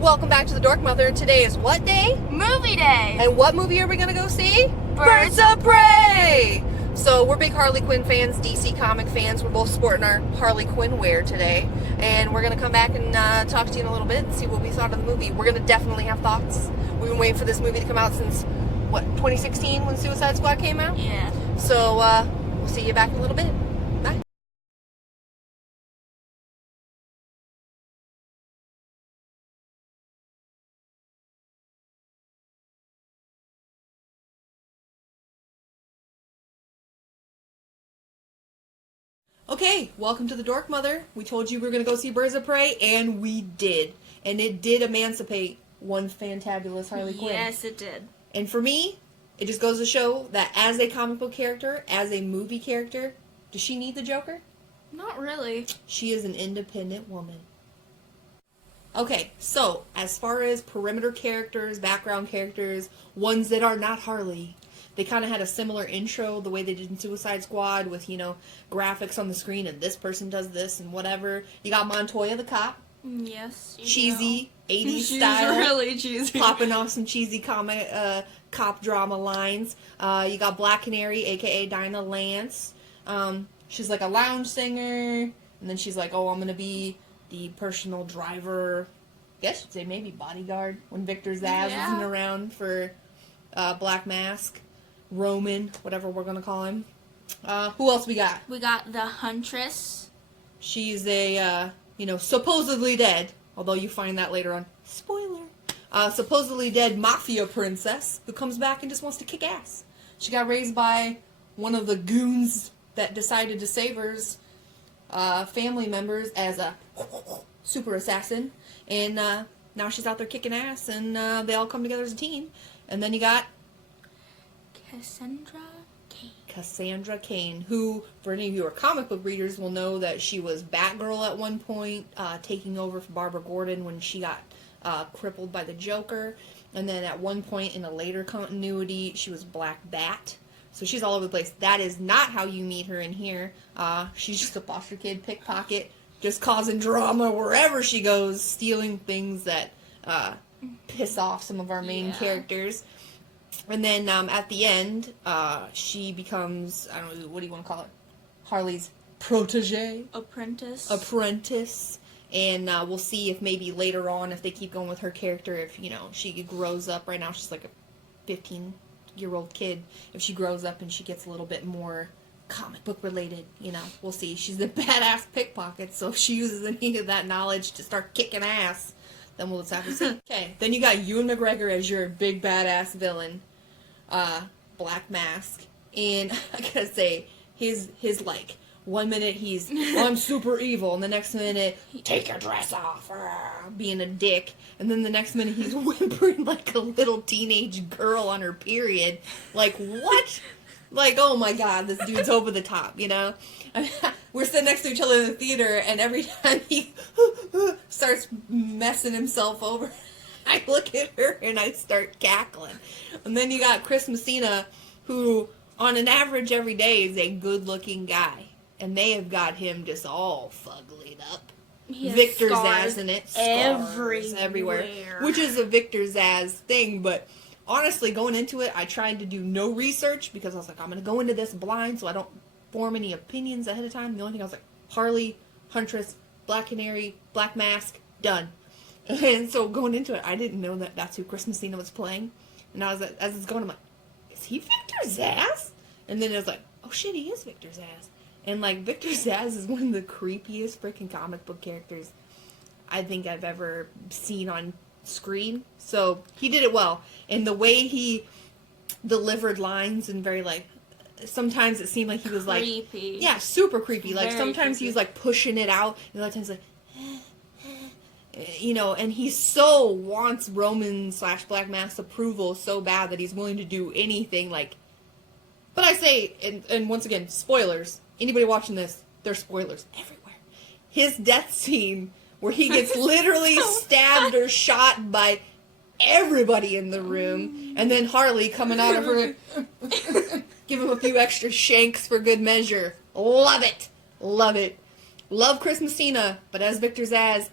Welcome back to the Dork Mother. Today is what day? Movie day! And what movie are we going to go see? Birds of Prey! So we're big Harley Quinn fans, DC comic fans. We're both sporting our Harley Quinn wear today. And we're going to come back and talk to you in a little bit and see what we thought of the movie. We're going to definitely have thoughts. We've been waiting for this movie to come out since, 2016 when Suicide Squad came out? Yeah. So we'll see you back in a little bit. Bye. Okay, welcome to the Dork Mother. We told you we were going to go see Birds of Prey, and we did. And it did emancipate one fantabulous Harley Quinn. Yes, it did. And for me, it just goes to show that as a comic book character, as a movie character, does she need the Joker? Not really. She is an independent woman. Okay, so as far as perimeter characters, background characters, ones that are not Harley, they kind of had a similar intro the way they did in Suicide Squad with, graphics on the screen and this person does this and whatever. You got Montoya the cop. Yes. Cheesy, 80s She's style. really cheesy. Popping off some cheesy cop drama lines. You got Black Canary, a.k.a. Dinah Lance. She's like a lounge singer. And then she's like, oh, I'm going to be the personal driver. I guess you'd say maybe bodyguard when Victor Zsasz isn't around for Black Mask. Roman, whatever we're going to call him. Who else we got? We got the Huntress. She's a, supposedly dead, although you find that later on. Spoiler. Supposedly dead mafia princess who comes back and just wants to kick ass. She got raised by one of the goons that decided to save her's family members as a super assassin. And now she's out there kicking ass, and they all come together as a team. And then you got Cassandra Cain, who, for any of you who are comic book readers, will know that she was Batgirl at one point, taking over for Barbara Gordon when she got crippled by the Joker. And then at one point in a later continuity, she was Black Bat. So she's all over the place. That is not how you meet her in here. She's just a foster kid pickpocket, just causing drama wherever she goes, stealing things that piss off some of our main characters. And then at the end, she becomes, I don't know, what do you want to call it? Harley's protege? Apprentice. And we'll see if maybe later on, if they keep going with her character, if, she grows up. Right now she's like a 15-year-old kid. If she grows up and she gets a little bit more comic book related, we'll see. She's a badass pickpocket, so if she uses any of that knowledge to start kicking ass, then we'll just have to see. Okay, then you got Ewan McGregor as your big badass villain. Black Mask, and I gotta say, his like, one minute he's, I'm super evil, and the next minute, take your dress off, being a dick, and then the next minute he's whimpering like a little teenage girl on her period. Like, what? Like, oh my god, this dude's over the top, We're sitting next to each other in the theater, and every time he starts messing himself over, I look at her and I start cackling. And then you got Chris Messina, who on an average every day is a good-looking guy. And they have got him just all fuglied up. Victor Zsasz in it. Scars everywhere. Which is a Victor Zsasz thing, but honestly, going into it, I tried to do no research because I was like, I'm going to go into this blind so I don't form any opinions ahead of time. The only thing I was like, Harley, Huntress, Black Canary, Black Mask, done. And so going into it, I didn't know that that's who Chris Messina was playing. And I was like, as it's going, I'm like, is he Victor Zsasz? And then it was like, oh shit, he is Victor Zsasz. And like, Victor Zsasz is one of the creepiest freaking comic book characters I think I've ever seen on screen. So he did it well. And the way he delivered lines and very like, sometimes it seemed like he was creepy. Like, yeah, super creepy. Like Very sometimes creepy. he was like pushing it out, and other times like, and he so wants Roman/Black Mask's approval so bad that he's willing to do anything, like, but I say, and once again, spoilers, anybody watching this, there's spoilers everywhere. His death scene, where he gets literally stabbed or shot by everybody in the room, and then Harley coming out of her, give him a few extra shanks for good measure. Love it. Love it. Love Chris Messina, but as Victor Zsasz,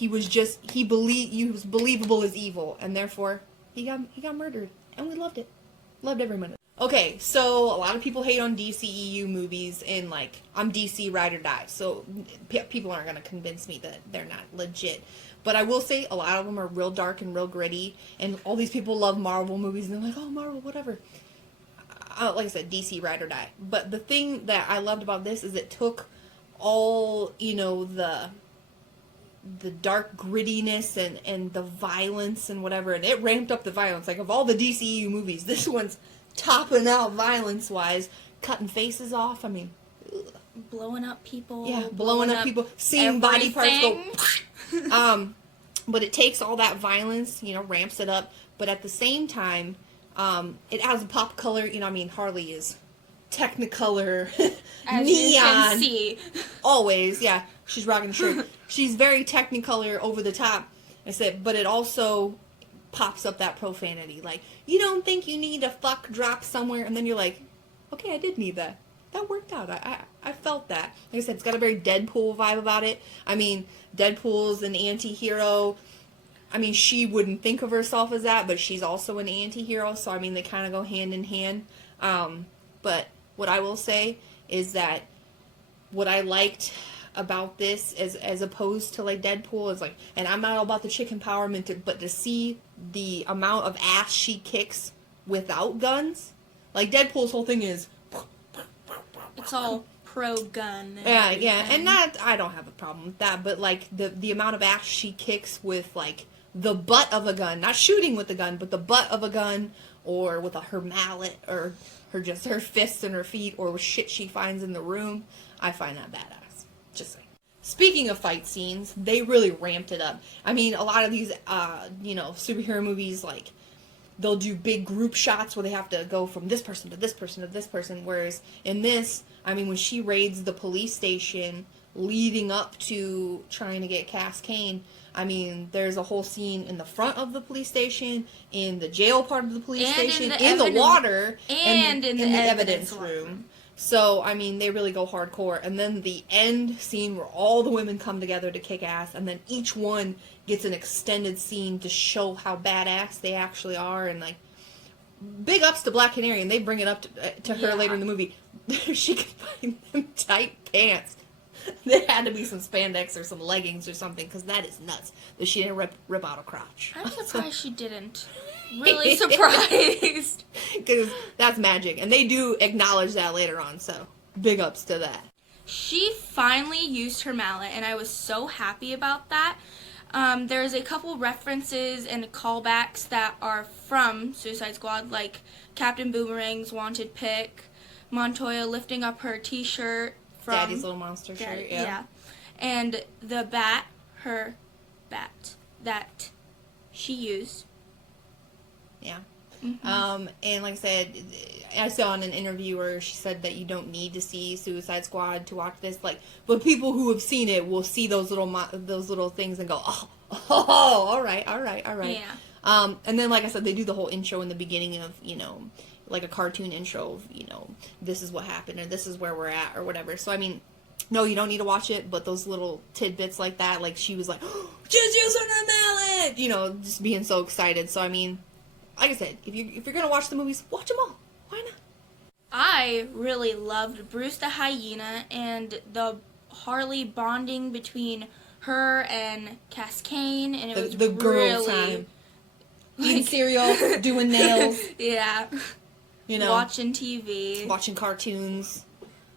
he was believable as evil, and therefore he got murdered, and we loved it. Loved every minute. Okay, so a lot of people hate on DCEU movies, and like, I'm DC ride or die, so people aren't gonna convince me that they're not legit. But I will say a lot of them are real dark and real gritty, and all these people love Marvel movies, and they're like, oh, Marvel, whatever. Like I said, DC ride or die. But the thing that I loved about this is it took all, you know, the dark grittiness and the violence and whatever, and it ramped up the violence. Like, of all the DCEU movies, this one's topping out violence-wise, cutting faces off. I mean, ugh. Blowing up people. Yeah, blowing up people, seeing body parts go. But it takes all that violence, you know, ramps it up. But at the same time, it has a pop color. You know, I mean, Harley is Technicolor, As neon. you can see. Always, yeah. She's rocking the shirt. She's very Technicolor, over the top. I said, but it also pops up that profanity. Like, you don't think you need a fuck drop somewhere, and then you're like, okay, I did need that. That worked out. I felt that. Like I said, it's got a very Deadpool vibe about it. I mean, Deadpool's an anti-hero. I mean, she wouldn't think of herself as that, but she's also an anti-hero, so I mean, they kind of go hand in hand. But what I will say is that what I liked about this as opposed to like Deadpool is like, and I'm not all about the chick empowerment, but to see the amount of ass she kicks without guns, like Deadpool's whole thing is, It's all pro-gun. yeah, and that, I don't have a problem with that, but like the amount of ass she kicks with like the butt of a gun, not shooting with the gun, but the butt of a gun, or with her mallet, or her fists and her feet, or with shit she finds in the room, I find that badass. Just saying. Speaking of fight scenes, they really ramped it up. I mean, a lot of these, you know, superhero movies, like, they'll do big group shots where they have to go from this person to this person to this person, whereas in this, I mean, when she raids the police station leading up to trying to get Cass Kane, I mean, there's a whole scene in the front of the police station, in the jail part of the police station, in the water, and in the evidence room. So, I mean, they really go hardcore. And then the end scene where all the women come together to kick ass, and then each one gets an extended scene to show how badass they actually are. And, like, big ups to Black Canary, and they bring it up to her later in the movie. She can find them tight pants. There had to be some spandex or some leggings or something, because that is nuts that she didn't rip out a crotch. I'm surprised she didn't. Really surprised. Because that's magic. And they do acknowledge that later on, so big ups to that. She finally used her mallet, and I was so happy about that. There's a couple references and callbacks that are from Suicide Squad, like Captain Boomerang's wanted pic, Montoya lifting up her t-shirt from Daddy's Little Monster shirt, yeah. And the her bat that she used. Yeah. Mm-hmm. And like I said, I saw in an interview where she said that you don't need to see Suicide Squad to watch this. Like, but people who have seen it will see those little things and go, oh, all right. Yeah. And then, like I said, they do the whole intro in the beginning of, you know, like a cartoon intro of, you know, this is what happened or this is where we're at or whatever. So, I mean, no, you don't need to watch it, but those little tidbits like that, like she was like, oh, just using her mallet, you know, just being so excited. So, I mean, like I said, if you're gonna watch the movies, watch them all. Why not? I really loved Bruce the Hyena and the Harley bonding between her and Cass Kane, and it was the girl really time. Eating cereal, doing nails. Yeah. You know, watching TV, watching cartoons.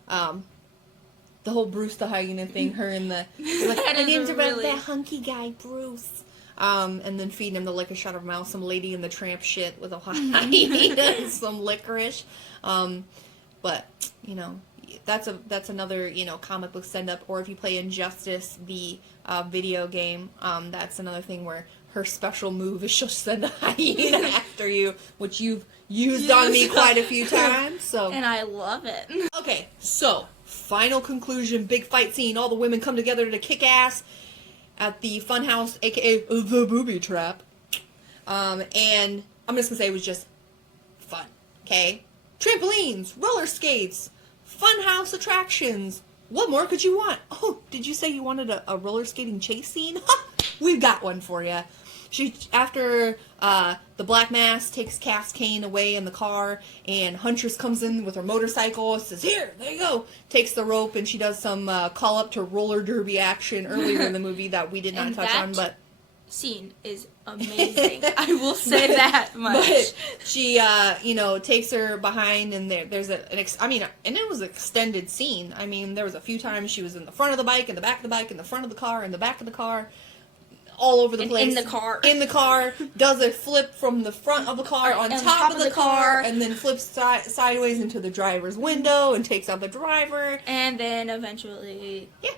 The whole Bruce the Hyena thing. Her and the like, my name's about that hunky guy, Bruce. And then feeding him the liquor shot of mouse, some Lady and the Tramp shit with a hyena and some licorice. But you know, that's another, you know, comic book send up. Or if you play Injustice, the video game, that's another thing where her special move is she'll send a hyena after you, which you've used on me quite a few times. So and I love it. Okay, so final conclusion, big fight scene. All the women come together to kick ass at the Funhouse, aka the Booby Trap. And I'm just gonna say it was just fun. Okay, trampolines, roller skates, Funhouse attractions. What more could you want? Oh, did you say you wanted a roller skating chase scene? we've got one for you. After the Black Mask takes Cass Kane away in the car, and Huntress comes in with her motorcycle, says, "Here, there you go," takes the rope, and she does some call up to roller derby action earlier in the movie that we did not And touch on, but scene is amazing. I will say that much. But she, takes her behind, and there's and it was an extended scene. I mean, there was a few times she was in the front of the bike, in the back of the bike, in the front of the car, in the back of the car, all over the place. In the car. In the car, does a flip from the front of the car on top of the car, and then flips sideways into the driver's window and takes out the driver. And then eventually... Yeah.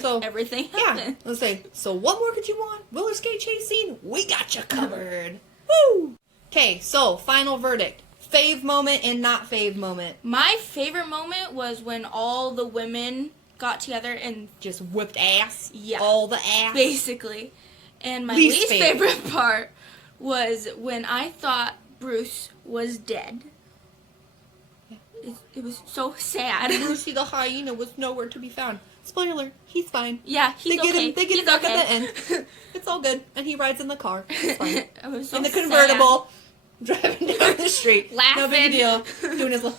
So everything happened. Yeah, let's say. So what more could you want? Roller skate chase scene? We got you covered. Woo! Okay, so final verdict: fave moment and not fave moment. My favorite moment was when all the women got together and Just whipped ass. Yeah. All the ass. basically. And my Least least favorite part was when I thought Bruce was dead. It was so sad. Brucey the hyena was nowhere to be found. Spoiler: he's fine. Yeah, he's They get okay. him. They get He's him back okay. at the end. It's all good, and he rides in the car. It's fine. It was so In the sad. convertible, driving down the street. No Laughing. big deal. Doing his little.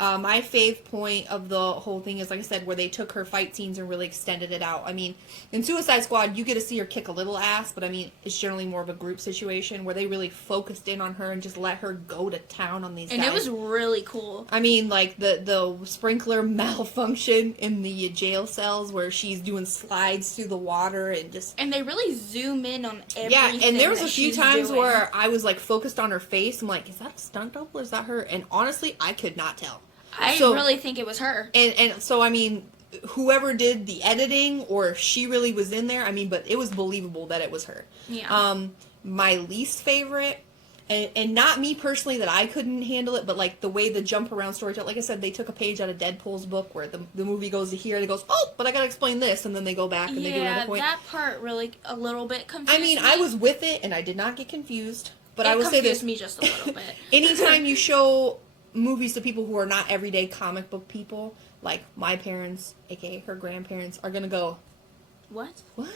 My fave point of the whole thing is, like I said, where they took her fight scenes and really extended it out. I mean, in Suicide Squad, you get to see her kick a little ass, but I mean, it's generally more of a group situation where they really focused in on her and just let her go to town on these And guys. it was really cool. I mean, like the sprinkler malfunction in the jail cells where she's doing slides through the water and just. And they really zoom in on everything. Yeah, and there was a that few she's times doing. where I was like focused on her face. I'm like, is that a stunt double? Is that her? And honestly, I could not tell. I So- really think it was her. And so I mean, whoever did the editing or if she really was in there, I mean, but it was believable that it was her. Yeah. My least favorite, and not me personally that I couldn't handle it, but like the way the jump around storytelling. Like I said, they took a page out of Deadpool's book where the movie goes to here and it goes, oh, but I gotta explain this, and then they go back and they do another point. That part really a little bit confused I mean, me. I was with it and I did not get confused, but It I will say this: confused me just a little bit. anytime you show movies to people who are not everyday comic book people, like my parents, aka her grandparents, are gonna go, What? what?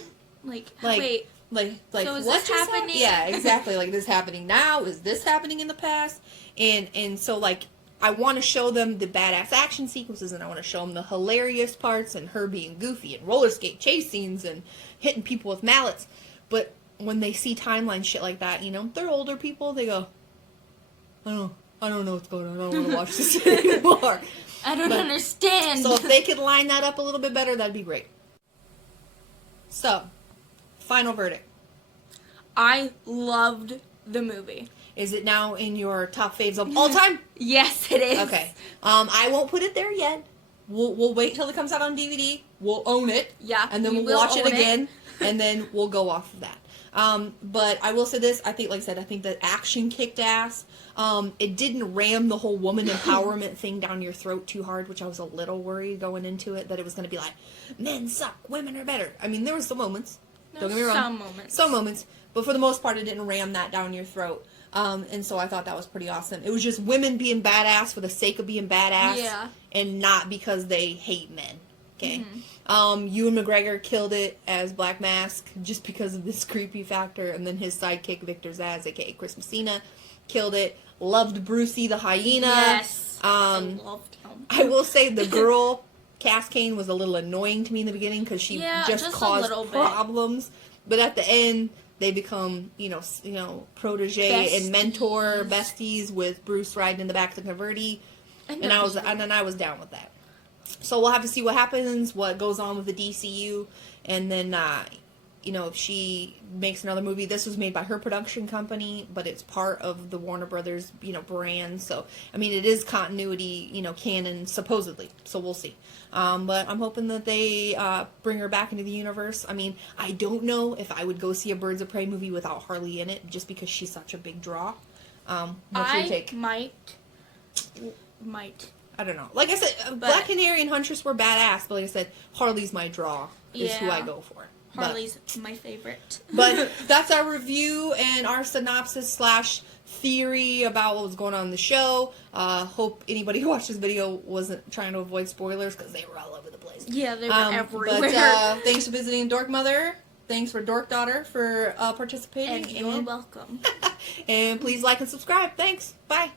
Like Like, wait. like So is what this just happening? Yeah, exactly. Like, this is happening now? Is this happening in the past? And so like I want to show them the badass action sequences, and I want to show them the hilarious parts and her being goofy and roller skate chase scenes and hitting people with mallets. But when they see timeline shit like that, they're older people. They go, I don't know what's going on. I don't want to watch this anymore. I don't understand. So if they could line that up a little bit better, that'd be great. So, final verdict. I loved the movie. Is it now in your top faves of all time? Yes, it is. Okay. I won't put it there yet. We'll wait till it comes out on DVD. We'll own it. Yeah, And then we we'll will watch it own it. again. And then we'll go off of that. But I will say this. I think, like I said, I think the action kicked ass. It didn't ram the whole woman empowerment thing down your throat too hard, which I was a little worried going into it, that it was going to be like, men suck, women are better. I mean, there were some moments. Don't get me wrong. Some moments. But for the most part, it didn't ram that down your throat. And so I thought that was pretty awesome. It was just women being badass for the sake of being badass. Yeah. And not because they hate men. Okay. Ewan McGregor killed it as Black Mask just because of this creepy factor. And then his sidekick, Victor Zsasz, aka Chris Messina, killed it. Loved Brucey the hyena. Yes. I loved him. I will say the girl, Cass Kane, was a little annoying to me in the beginning because she just a caused little bit. problems. But at the end, they become, protege and mentor besties with Bruce riding in the back of the Converti. And then I was down with that. So we'll have to see what happens, what goes on with the DCU, and then if she makes another movie. This was made by her production company, but it's part of the Warner Brothers, brand. So, I mean, it is continuity, canon, supposedly. So we'll see. But I'm hoping that they bring her back into the universe. I mean, I don't know if I would go see a Birds of Prey movie without Harley in it, just because she's such a big draw. What's your take? Might. I don't know. Like I said, Black Canary and Huntress were badass, but like I said, Harley's my draw. Is who I go for. Harley's my favorite. But that's our review and our synopsis / theory about what was going on in the show. Hope anybody who watched this video wasn't trying to avoid spoilers because they were all over the place. Yeah, they were everywhere. But thanks for visiting Dork Mother. Thanks for Dork Daughter for participating. And you're welcome. And please like and subscribe. Thanks. Bye.